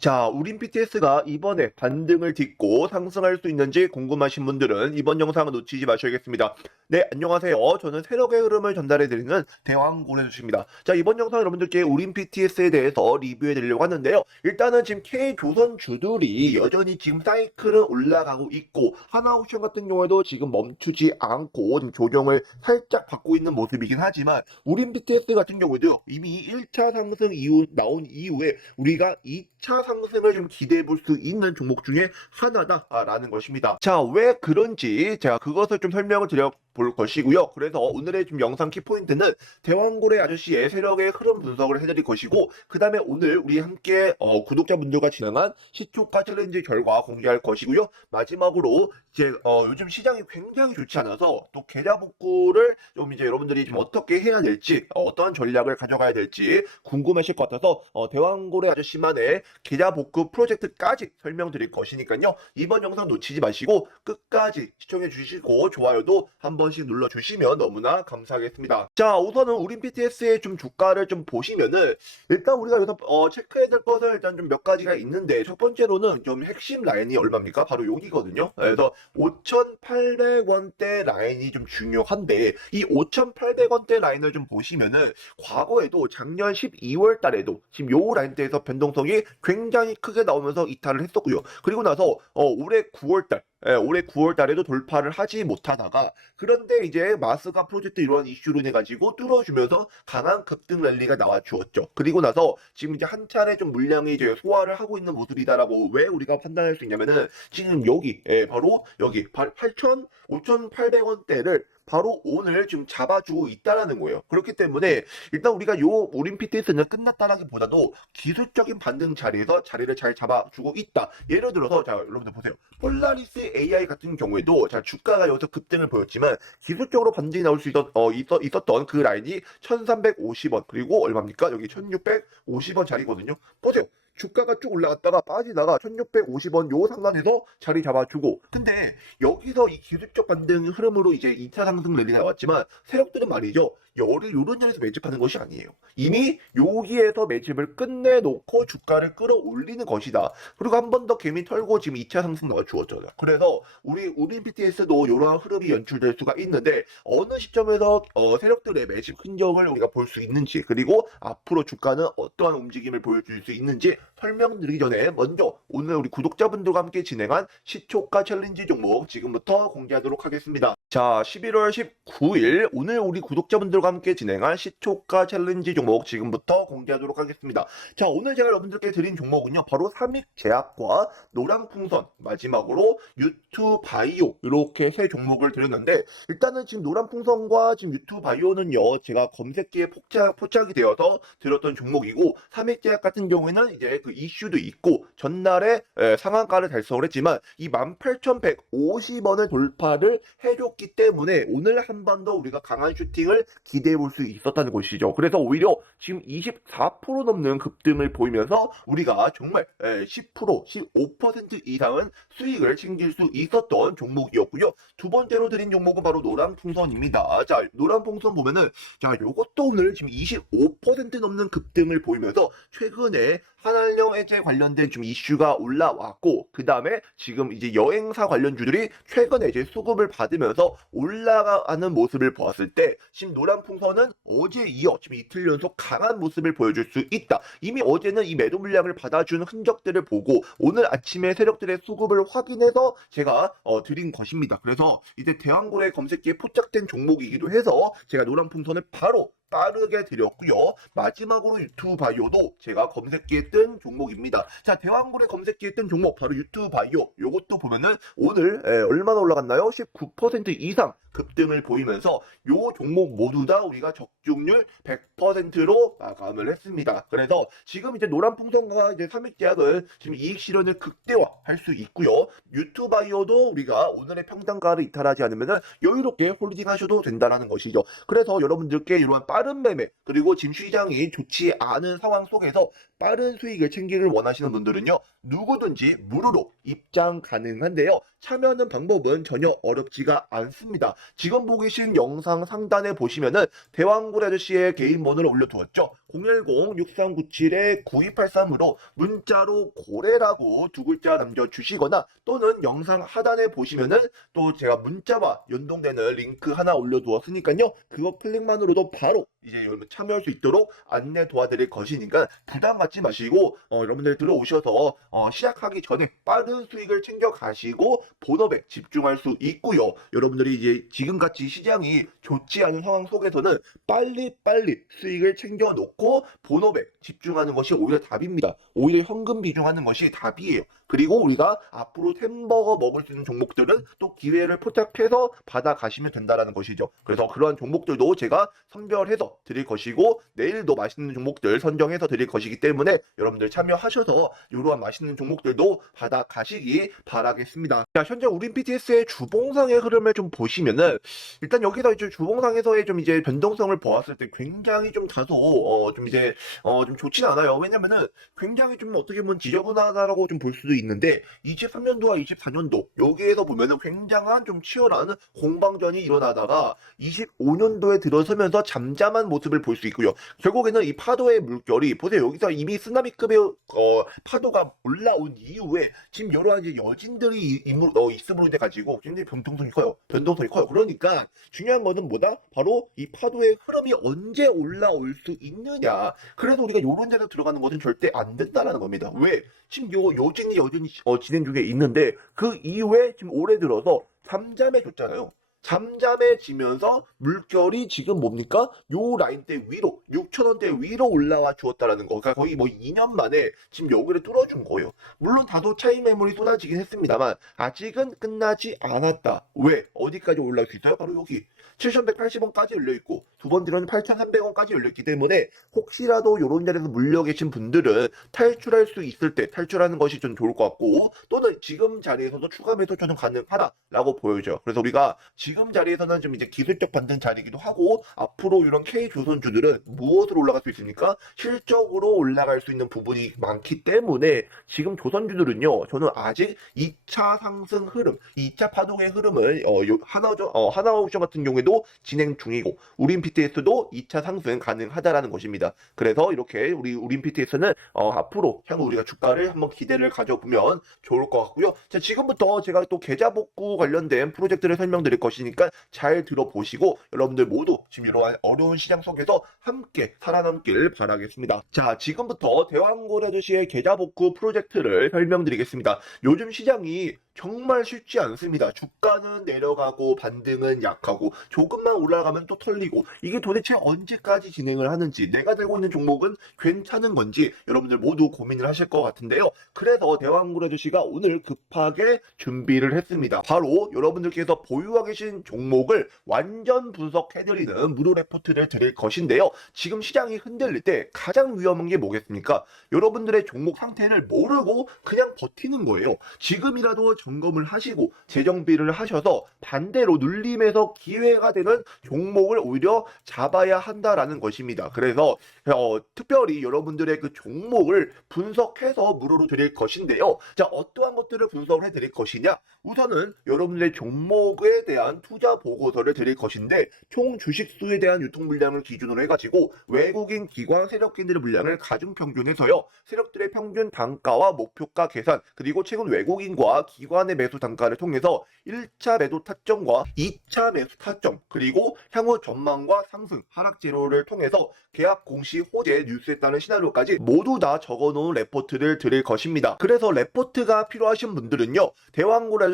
자, 우린 BTS가 이번에 반등을 딛고 상승할 수 있는지 궁금하신 분들은 이번 영상을 놓치지 마셔야겠습니다. 네, 안녕하세요. 저는 세력의 흐름을 전달해드리는 대왕고래주십니다. 자, 이번 영상 여러분들께 우린 BTS에 대해서 리뷰해드리려고 하는데요. 일단은 지금 K조선주들이 여전히 지금 사이클은 올라가고 있고, 하나옵션 같은 경우에도 지금 멈추지 않고 지금 조정을 살짝 받고 있는 모습이긴 하지만, 우린 BTS 같은 경우에도 이미 1차 상승 이후 나온 이후에 우리가 2 차 상승을 좀 기대해 볼 수 있는 종목 중에 하나다라는 것입니다. 자, 왜 그런지 제가 그것을 좀 설명을 드려 볼 것이고요. 그래서 오늘의 좀 영상 키포인트는 대왕고래 아저씨의 세력의 흐름 분석을 해드릴 것이고, 그 다음에 오늘 우리 함께 어, 구독자분들과 진행한 시초가 챌린지 결과 공개할 것이고요. 마지막으로 이제 어, 요즘 시장이 굉장히 좋지 않아서 또 계좌 복구를 좀 이제 여러분들이 좀 어떻게 해야 될지 어, 어떠한 전략을 가져가야 될지 궁금하실 것 같아서 어, 대왕고래 아저씨만의 계좌 복구 프로젝트까지 설명드릴 것이니까요. 이번 영상 놓치지 마시고 끝까지 시청해 주시고 좋아요도 한번 씩 눌러주시면 너무나 감사하겠습니다. 자, 우선은 우린 BTS의 좀 주가를 좀 보시면은 일단 우리가 여기서 어, 체크해야 될 것은 일단 좀 몇 가지가 있는데 첫 번째로는 좀 핵심 라인이 얼마입니까? 바로 여기거든요. 그래서 5,800원대 라인이 좀 중요한데 이 5,800원대 라인을 좀 보시면은 과거에도 작년 12월 달에도 지금 요 라인대에서 변동성이 굉장히 크게 나오면서 이탈을 했었고요. 그리고 나서 어, 올해 9월 달 예, 올해 9월 달에도 돌파를 하지 못하다가 그런데 이제 마스가 프로젝트 이러한 이슈로 인해 가지고 뚫어주면서 강한 급등 랠리가 나와 주었죠. 그리고 나서 지금 이제 한 차례 좀 물량이 이제 소화를 하고 있는 모습이다라고 왜 우리가 판단할 수 있냐면은 지금 여기 예, 바로 여기 8,000 5,800원대를 바로 오늘 지금 잡아주고 있다라는 거예요. 그렇기 때문에 일단 우리가 요 PTS는 끝났다라기보다도 기술적인 반등 자리에서 자리를 잘 잡아주고 있다. 예를 들어서 자 여러분들 보세요. 폴라리스 AI 같은 경우에도 자 주가가 여기서 급등을 보였지만 기술적으로 반등이 나올 수 있었, 어, 있었, 있었던 그 라인이 1350원 그리고 얼마입니까? 여기 1650원 자리거든요. 보세요. 주가가 쭉 올라갔다가 빠지다가 1650원 요 상단에서 자리 잡아주고 근데 여기서 이 기술적 반등 흐름으로 이제 2차 상승 랠리 나왔지만 세력들은 말이죠 열을 요런 자리에서 매집하는 것이 아니에요. 이미 여기에서 매집을 끝내놓고 주가를 끌어올리는 것이다. 그리고 한 번 더 개미 털고 지금 2차 상승 나와주었잖아요. 그래서 우리 우리 BTS도 이러한 흐름이 연출될 수가 있는데 어느 시점에서 어, 세력들의 매집 흔적을 우리가 볼 수 있는지 그리고 앞으로 주가는 어떠한 움직임을 보여줄 수 있는지 설명드리기 전에 먼저 오늘 우리 구독자분들과 함께 진행한 시초가 챌린지 종목 지금부터 공개하도록 하겠습니다. 자, 11월 19일 오늘 우리 구독자분들과 함께 진행한 시초가 챌린지 종목 지금부터 공개하도록 하겠습니다. 자, 오늘 제가 여러분들께 드린 종목은요. 바로 삼익제약과 노랑풍선 마지막으로 유투바이오 이렇게 세 종목을 드렸는데 일단은 지금 노란풍선과 지금 유투바이오는요. 제가 검색기에 포착, 포착이 되어서 들었던 종목이고 삼익제약 같은 경우에는 이제 그 이슈도 있고 전날에 에, 상한가를 달성을 했지만 이 18,150원을 돌파를 해줬기 때문에 오늘 한 번 더 우리가 강한 슈팅을 기대해 볼 수 있었다는 것이죠. 그래서 오히려 지금 24% 넘는 급등을 보이면서 우리가 정말 에, 10% 15% 이상은 수익을 챙길 수 있었던 종목이었고요. 두 번째로 드린 종목은 바로 노란 풍선입니다. 자, 노란 풍선 보면은 자, 요것도 오늘 지금 25% 넘는 급등을 보이면서 최근에 한한령 해제 관련된 좀 이슈가 올라왔고 그 다음에 지금 이제 여행사 관련주들이 최근에 이제 수급을 받으면서 올라가는 모습을 보았을 때 지금 노란 풍선은 어제 이어 지금 이틀 연속 강한 모습을 보여줄 수 있다. 이미 어제는 이 매도 물량을 받아준 흔적들을 보고 오늘 아침에 세력들의 수급을 확인해서 제가 어, 드린 것입니다. 그래서 이제 대왕고래 검색기에 포착된 종목이기도 해서 제가 노란 풍선을 바로 빠르게 드렸고요. 마지막으로 유튜브 바이오도 제가 검색기에 뜬 종목입니다. 자, 대왕고래 검색기에 뜬 종목 바로 유튜브 바이오. 요것도 보면은 오늘 에, 얼마나 올라갔나요? 19% 이상 급등을 보이면서 요 종목 모두 다 우리가 적중률 100%로 마감을 했습니다. 그래서 지금 이제 노란 풍선과 이제 삼익제약은 지금 이익 실현을 극대화할 수 있고요. 유튜브 바이오도 우리가 오늘의 평단가를 이탈하지 않으면 여유롭게 홀딩하셔도 된다는 것이죠. 그래서 여러분들께 이러한 빠른 매매 그리고 지금 시장이 좋지 않은 상황 속에서 빠른 수익을 챙기를 원하시는 분들은요 누구든지 무료로 입장 가능한데요. 참여하는 방법은 전혀 어렵지가 않습니다. 지금 보고 계신 영상 상단에 보시면은 대왕고래 아저씨의 개인 번호를 올려두었죠 010-6397-9283으로 문자로 고래라고 두 글자 남겨주시거나 또는 영상 하단에 보시면은 또 제가 문자와 연동되는 링크 하나 올려두었으니까요 그거 클릭만으로도 바로 이제 여러분 참여할 수 있도록 안내 도와드릴 것이니까 부담 갖지 마시고 어, 여러분들 들어오셔서 어, 시작하기 전에 빠른 수익을 챙겨 가시고 본업에 집중할 수 있고요. 여러분들이 이제 지금같이 시장이 좋지 않은 상황 속에서는 빨리 빨리 수익을 챙겨 놓고 본업에 집중하는 것이 오히려 답입니다. 오히려 현금 비중하는 것이 답이에요. 그리고 우리가 앞으로 햄버거 먹을 수 있는 종목들은 또 기회를 포착해서 받아가시면 된다라는 것이죠. 그래서 그러한 종목들도 제가 선별해서 드릴 것이고 내일도 맛있는 종목들 선정해서 드릴 것이기 때문에 여러분들 참여하셔서 이러한 맛있는 종목들도 받아가시기 바라겠습니다. 자, 현재 우린 PTS의 주봉상의 흐름을 좀 보시면은 일단 여기서 이제 주봉상에서의 좀 이제 변동성을 보았을 때 굉장히 좀 다소 어, 좀 이제 어, 좀 좋진 않아요. 왜냐면은 굉장히 좀 어떻게 보면 지저분하다라고 좀 볼 수도 있는데 23년도와 24년도 여기에서 보면은 굉장한 좀 치열한 공방전이 일어나다가 25년도에 들어서면서 잠잠한 모습을 볼 수 있고요. 결국에는 이 파도의 물결이 보세요. 여기서 이미 쓰나미급의 어, 파도가 올라온 이후에 지금 여러 가지 여진들이 이- 임으로- 어, 있음으로 인해 가지고 굉장히 변동성이 커요. 변동성이 커요. 그러니까 중요한 거는 뭐다? 바로 이 파도의 흐름이 언제 올라올 수 있느냐. 그래서 우리가 요런 데서 들어가는 것은 절대 안 된다라는 겁니다. 왜? 지금 요 요진이 여 전히 어, 진행 중에 있는데 그 이후에 지금 올해 들어서 잠잠해졌잖아요. 잠잠해지면서 물결이 지금 뭡니까? 요 라인대 위로 6천원대 위로 올라와 주었다라는 거. 그러니까 거의 뭐 2년 만에 지금 여기를 뚫어준 거예요. 물론 다소 차이 매물이 쏟아지긴 했습니다만 아직은 끝나지 않았다. 왜? 어디까지 올라올 수 있어요? 바로 여기 7,180원까지 열려 있고 두 번 뒤로는 8,300원까지 열려 있기 때문에 혹시라도 이런 자리에서 물려 계신 분들은 탈출할 수 있을 때 탈출하는 것이 좀 좋을 것 같고 또는 지금 자리에서도 추가 매도 저는 가능하다라고 보여져요. 그래서 우리가 지금 자리에서는 좀 이제 기술적 반등 자리이기도 하고 앞으로 이런 K 조선주들은 무엇으로 올라갈 수 있습니까? 실적으로 올라갈 수 있는 부분이 많기 때문에 지금 조선주들은요 저는 아직 2차 상승 흐름, 2차 파동의 흐름을 어, 요, 하나죠, 어, 하나옵션 같은 경우에도 진행 중이고 우린 PTS도 2차 상승 가능하다라는 것입니다. 그래서 이렇게 우리 우린 PTS는 어, 앞으로 향후 우리가 주가를 한번 기대를 가져보면 좋을 것 같고요. 자, 지금부터 제가 또 계좌 복구 관련된 프로젝트를 설명드릴 것이 니까 잘 들어보시고 여러분들 모두 지금 이러한 어려운 시장 속에서 함께 살아남길 바라겠습니다. 자, 지금부터 대왕고래 아저씨의 계좌 복구 프로젝트를 설명드리겠습니다. 요즘 시장이 정말 쉽지 않습니다. 주가는 내려가고 반등은 약하고 조금만 올라가면 또 털리고 이게 도대체 언제까지 진행을 하는지 내가 들고 있는 종목은 괜찮은 건지 여러분들 모두 고민을 하실 것 같은데요. 그래서 대왕굴 아저씨가 오늘 급하게 준비를 했습니다. 바로 여러분들께서 보유하고 계신 종목을 완전 분석해드리는 무료 레포트를 드릴 것인데요. 지금 시장이 흔들릴 때 가장 위험한 게 뭐겠습니까? 여러분들의 종목 상태를 모르고 그냥 버티는 거예요. 지금이라도 점검을 하시고 재정비를 하셔서 반대로 눌림에서 기회가 되는 종목을 오히려 잡아야 한다라는 것입니다. 그래서 어, 특별히 여러분들의 그 종목을 분석해서 무료로 드릴 것인데요. 자, 어떠한 것들을 분석을 해 드릴 것이냐? 우선은 여러분들의 종목에 대한 투자 보고서를 드릴 것인데 총 주식 수에 대한 유통 물량을 기준으로 해가지고 외국인 기관 세력인들의 물량을 가중 평균해서요. 세력들의 평균 단가와 목표가 계산 그리고 최근 외국인과 기관 의 매수 단가를 통해서 1차 매도 타점과 2차 매수 타점 그리고 향후 전망과 상승 하락 재료를 통해서 계약 공시 호재 뉴스에 따른 시나리오까지 모두 다 적어놓은 레포트를 드릴 것입니다. 그래서 레포트가 필요하신 분들은요.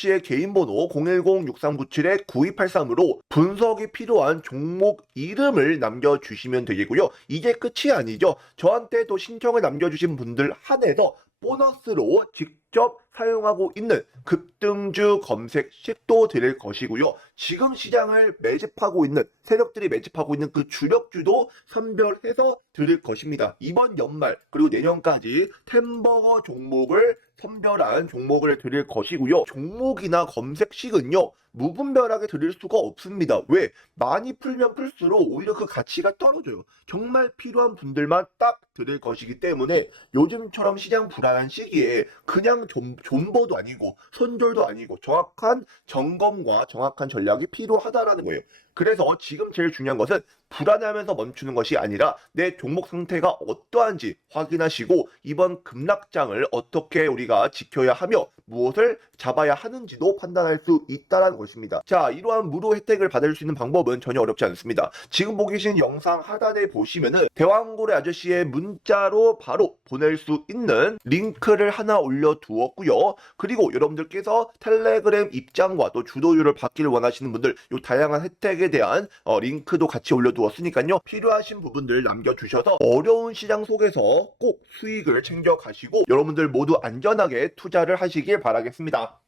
아저씨의 개인 번호 010-6397-9283으로 분석이 필요한 종목 이름을 남겨주시면 되겠고요. 이게 끝이 아니죠. 저한테 또 신청을 남겨주신 분들 한해서 보너스로 직접 사용하고 있는 급등주 검색식도 드릴 것이고요. 지금 시장을 매집하고 있는 세력들이 매집하고 있는 그 주력주도 선별해서 드릴 것입니다. 이번 연말 그리고 내년까지 템버거 종목을 선별한 종목을 드릴 것이고요. 종목이나 검색식은요. 무분별하게 드릴 수가 없습니다. 왜? 많이 풀면 풀수록 오히려 그 가치가 떨어져요. 정말 필요한 분들만 딱 드릴 것이기 때문에 요즘처럼 시장 불안한 시기에 그냥 존, 존버도 아니고 손절도 아니고 정확한 점검과 정확한 전략 이 필요하다라는 거예요. 그래서 지금 제일 중요한 것은 불안해하면서 멈추는 것이 아니라 내 종목 상태가 어떠한지 확인하시고 이번 급락장을 어떻게 우리가 지켜야 하며 무엇을 잡아야 하는지도 판단할 수 있다는 것입니다. 자, 이러한 무료 혜택을 받을 수 있는 방법은 전혀 어렵지 않습니다. 지금 보고 계신 영상 하단에 보시면은 대왕고래 아저씨의 문자로 바로 보낼 수 있는 링크를 하나 올려두었고요. 그리고 여러분들께서 텔레그램 입장과 또 주도율을 받기를 원하시는 분들 이 다양한 혜택 에 대한 어, 링크도 같이 올려두었으니까요. 필요하신 부분들 남겨주셔서 어려운 시장 속에서 꼭 수익을 챙겨 가시고 여러분들 모두 안전하게 투자를 하시길 바라겠습니다.